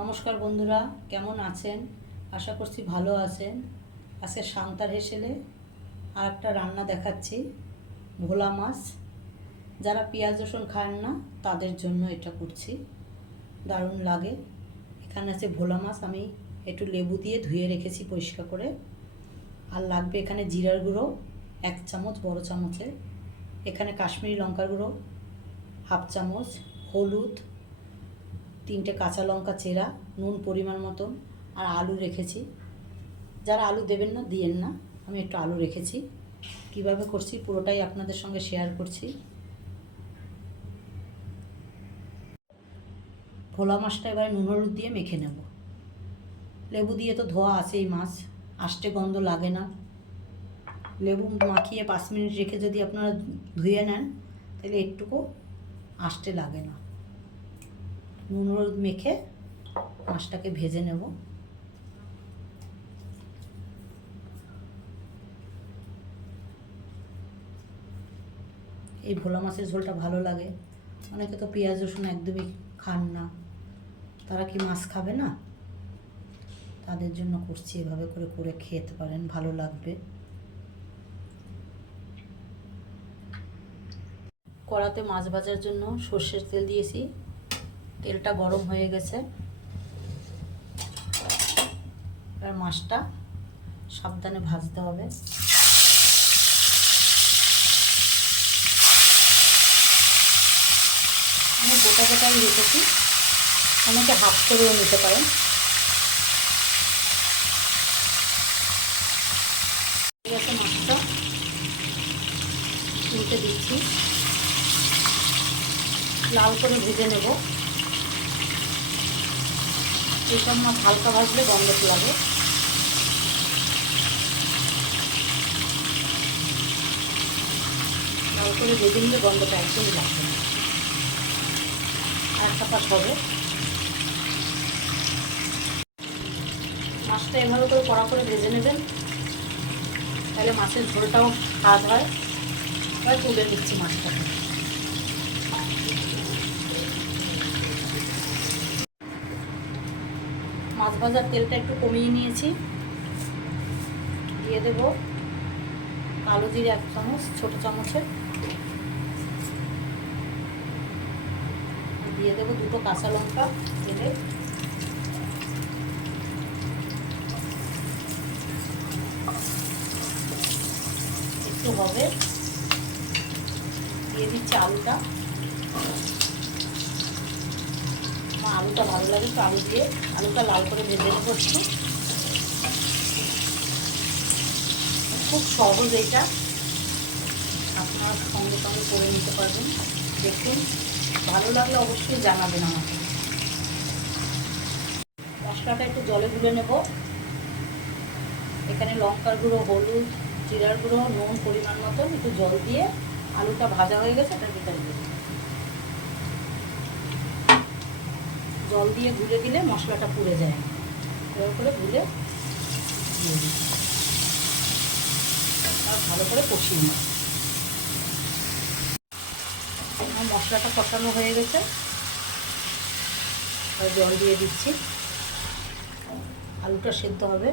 নমস্কার বন্ধুরা, কেমন আছেন? আশা করছি ভালো আছেন। আজকে শান্তার হেসেলে আর একটা রান্না দেখাচ্ছি, ভোলা মাছ। যারা পেঁয়াজ, রসুন খান না, তাদের জন্য এটা করছি। দারুণ লাগে। এখানে আছে ভোলা মাছ, আমি একটু লেবু দিয়ে ধুয়ে রেখেছি পরিষ্কার করে। আর লাগবে এখানে জিরার গুঁড়ো, এক চামচ, বড় চামচের। এখানে কাশ্মীরি লঙ্কার গুঁড়ো, হাফ চামচ, হলুদ তিনটে কাঁচা লঙ্কা চেরা, নুন পরিমাণ মতন আর আলু রেখেছি। যারা আলু দেবেন না, দিয়েন না। আমি একটু আলু রেখেছি। কীভাবে করছি পুরোটাই আপনাদের সঙ্গে শেয়ার করছি। ভোলা মাছটা এবার নুন হলুদ দিয়ে মেখে নেব। লেবু দিয়ে তো ধোয়া আছেই মাছ, আষ্টে গন্ধ লাগে না। লেবু মাখিয়ে পাঁচ মিনিট রেখে যদি আপনারা ধুয়ে নেন, তাহলে একটুকু আষ্টে লাগে না। নুন হলুদ মেখে মাছটাকে ভেজে নেব। এই ভোলা মাছের ঝোলটা ভালো লাগে। অনেকে তো পেঁয়াজ, রসুন একদমই খান না। তারা কি মাছ খাবে না? তাদের জন্য করছি, এভাবে করে করে খেতে পারেন, ভালো লাগবে। কড়াতে মাছ ভাজার জন্য সর্ষের তেল দিয়েছি। তেলটা গরম হয়ে গেছে। এবার মাছটা সাবধানে ভাজতে হবে। আমি গোটা গোটাই রেখেছি। আমাকে হাফ করেও নিতে পারেন। মাছটা তুলতে দিচ্ছি। লাল করে ভেজে নেব। এইসব মাছ হালকা ভাজলে গন্ধ লাগে। লাল করে ভেজে নিলে গন্ধটা একদমই লাগবে না। একটা পাশ হবে। মাছটা এভাবে করে কড়া করে ভেজে নেবেন। তাহলে মাছের ঝোলটাও স্বাদ হয়। তুলে নিচ্ছি মাছটাকে। মাছ ভাজার তেলটা একটু কমিয়ে নিয়েছি। দিয়ে দেব কালো জিরে এক চামচ, ছোট চামচের। দিয়ে দেবো দুটো কাঁচা লঙ্কা তেলে। একটু হবে। দিয়ে দিচ্ছি আলুটা। আলুটা ভালো লাগে, তো আলু দিয়ে আলুটা লাল করে ভেজে নেব একটু। খুব সহজ এটা। আপনারা সঙ্গে সঙ্গে করে নিতে পারবেন। দেখুন, ভালো লাগলে অবশ্যই জানাবেন আমাকে। মশলাটা একটু জলে গুলে নেব। এখানে লঙ্কার গুঁড়ো, হলুদ, জিরার গুঁড়ো, নুন, পরিমাণ মতন একটু জল দিয়ে আলুটা ভাজা হয়ে গেছে, এটা ভিতরে দিয়ে জল দিয়ে গুলে দিলে মশলাটা পুড়ে যায়। না এবার করে গুলে দিই। আর ভালো করে কষিয়ে নিই। আমার মশলাটা কষানো হয়ে গেছে। আর জল দিয়ে দিচ্ছি। আলুটা সেদ্ধ হবে।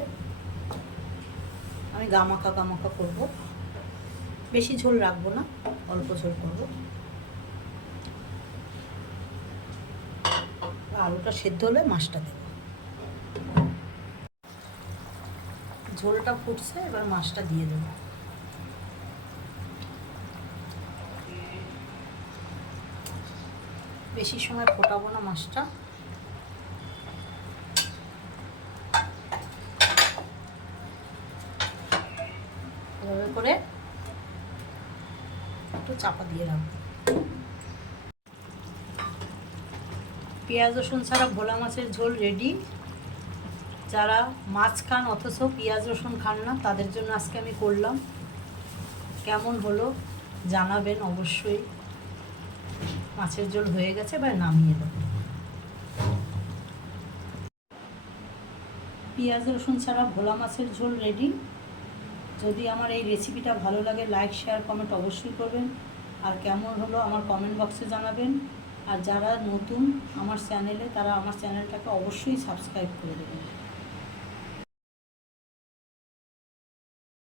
আমি গামাখা গামাখা করব। বেশি ঝোল রাখব না, অল্প ঝোল করব। আলুটা সেদ্ধ হলে মাছটা দেব। ঝোলটা ফুটছে, এবার মাছটা দিয়ে দেবো। বেশি সময় ফোটাবো না মাছটা। করে একটু চাপা দিয়ে রাখব। পেঁয়াজ, রসুন ছাড়া ভোলা মাছের ঝোল রেডি যারা মাছ খান অথচ পেঁয়াজ, রসুন খান না, তাদের জন্য আজকে আমি করলাম। কেমন হলো জানাবেন অবশ্যই। মাছের ঝোল হয়ে গেছে বা নামিয়ে দেবো। পেঁয়াজ, রসুন ছাড়া ভোলা মাছের ঝোল রেডি যদি আমার এই রেসিপিটা ভালো লাগে লাইক শেয়ার কমেন্ট অবশ্যই করবেন। আর কেমন হলো আমার কমেন্ট বক্সে জানাবেন। আর যারা নতুন আমার চ্যানেলে তারা আমার চ্যানেলটাকে অবশ্যই সাবস্ক্রাইব করে দেবেন।